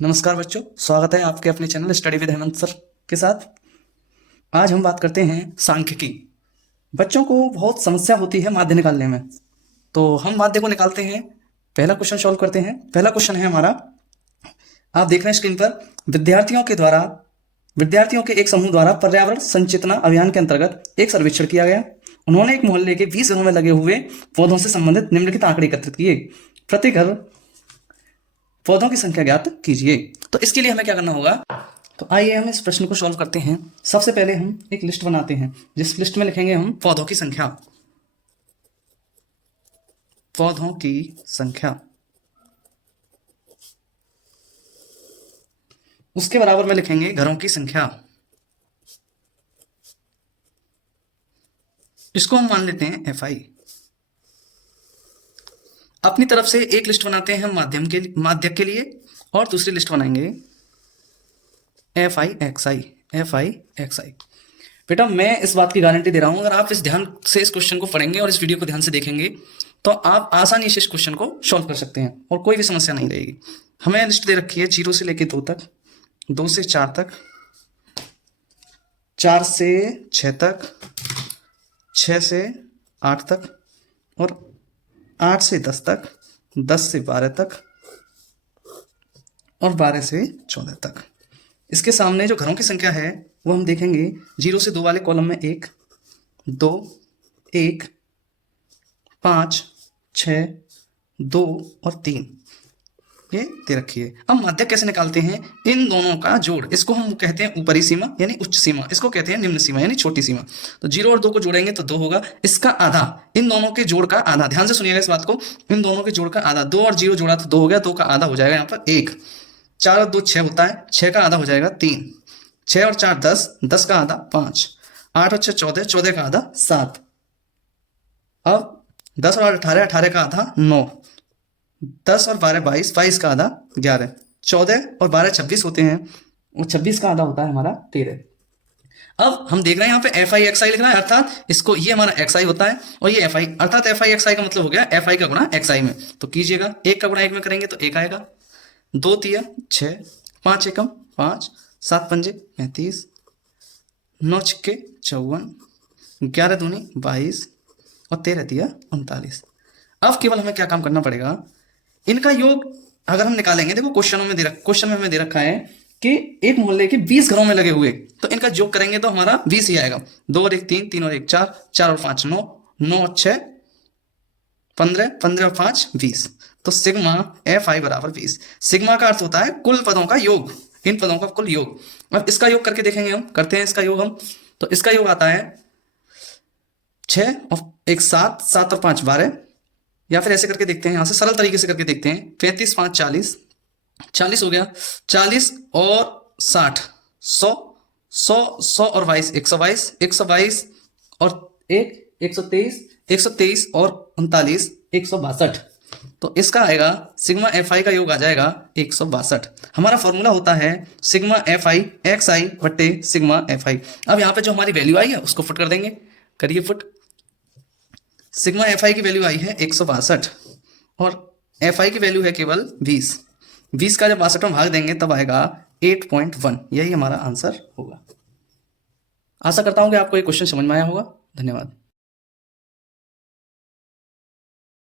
नमस्कार बच्चों, स्वागत है आपके अपने channel study with Hemant sir के साथ। आज हम बात करते हैं सांख्यिकी। बच्चों को बहुत समस्या होती है माध्य निकालने में, तो हम माध्य को निकालते हैं। पहला क्वेश्चन सॉल्व करते हैं। पहला क्वेश्चन है हमारा, आप देख रहे हैं स्क्रीन पर, विद्यार्थियों के एक समूह द्वारा पर्यावरण संचेतना अभियान के अंतर्गत एक सर्वेक्षण किया गया। उन्होंने एक मोहल्ले के 20 घरों में लगे हुए पौधों से संबंधित निम्नलिखित आंकड़े एकत्रित किए। प्रति घर पौधों की संख्या ज्ञात कीजिए। तो इसके लिए हमें क्या करना होगा, तो आइए हम इस प्रश्न को सॉल्व करते हैं। सबसे पहले हम एक लिस्ट बनाते हैं, जिस लिस्ट में लिखेंगे हम पौधों की संख्या। पौधों की संख्या उसके बराबर में लिखेंगे घरों की संख्या। इसको हम मान लेते हैं FI। अपनी तरफ से एक लिस्ट बनाते हैं हम माध्यक के लिए, और दूसरी लिस्ट बनाएंगे FI XI। बेटा मैं इस बात की गारंटी दे रहा हूं, अगर आप इस ध्यान से इस क्वेश्चन को पढ़ेंगे और इस वीडियो को ध्यान से देखेंगे तो आप आसानी से इस क्वेश्चन को सॉल्व कर सकते हैं और कोई भी समस्या नहीं रहेगी। हमें लिस्ट दे रखी है 0 से लेकर 2 तक, 2 से 4 तक, 4 से 6 तक, 6 से 8 तक, और 8 से 10 तक, 10 से 12 तक, और 12 से 14 तक। इसके सामने जो घरों की संख्या है वो हम देखेंगे 0 से 2 वाले कॉलम में 1, 2, 1, 5, 6, 2 और 3 ये दे रखी है। अब माध्य कैसे निकालते हैं, इन दोनों का जोड़, इसको हम कहते हैं ऊपरी सीमा यानी उच्च सीमा, इसको कहते हैं निम्न सीमा यानी छोटी सीमा। तो 0 और 2 को जोड़ेंगे तो 2 होगा, इसका आधा, इन दोनों के जोड़ का आधा, ध्यान से सुनिएगा इस बात को, इन दोनों के जोड़ का आधा, 2 और 0 जोड़ा तो 2 हो गया, 2 का आधा हो जाएगा यहाँ पर 1, 4 और 2 6 होता है, 6 का आधा हो जाएगा 3, 6 और 4 10, 10 का आधा 5, 8 और 6 14, 14 का आधा 7, अब 10 और 18, 18 का आधा 9, 10 और 12 22, 22 का आधा 11, 14 और 12 26 होते हैं, और 26 का आधा होता है हमारा 13। अब हम देख रहे हैं यहाँ पे FI XI लिख रहा है, अर्थात इसको, ये हमारा XI होता है और ये FI, अर्थात FI XI का मतलब हो गया FI का गुणा XI में। तो कीजिएगा, 1 का गुणा 1 में करेंगे तो 1 आएगा, 2 तिया 6, 5 एकम 5, 7 पंजे 35, 9 छिक्के 54, 11 दूनी 22 और 13 तिया 39। अब केवल हमें क्या काम करना पड़ेगा, इनका योग अगर हम निकालेंगे, देखो क्वेश्चन में हमें दे रखा है कि एक मोहल्ले के 20 घरों में लगे हुए, तो इनका योग करेंगे तो हमारा 20 ही आएगा। 2 और 1 3, 3 और 1 4, 4 और 5 9, 9 और 6 15, 15 और 5 20। तो सिग्मा FI बराबर 20। सिग्मा का अर्थ होता है कुल पदों का योग, इन पदों का कुल योग। अब इसका योग करके देखेंगे, हम करते हैं इसका योग हम, तो इसका योग आता है 6 और 1 7, 7 और 5 12, या फिर ऐसे करके देखते हैं, यहां से सरल तरीके से करके देखते हैं, 35 5 40, 40 हो गया, 40 और 60 100, 100 100 और 22 122, 122 और 1 123, 123 और 39 162। तो इसका आएगा सिग्मा FI का योग आ जाएगा 162। हमारा फॉर्मूला होता है सिग्मा FI XI बट्टे सिग्मा FI। अब यहाँ पे जो हमारी वैल्यू आई है उसको फुट कर देंगे, करिए फुट। सिग्मा FI की वैल्यू आई है 162 और FI की वैल्यू है केवल 20। 20 का जब 62 में भाग देंगे तब आएगा 8.1। यही हमारा आंसर होगा। आशा करता हूं कि आपको ये क्वेश्चन समझ में आया होगा। धन्यवाद।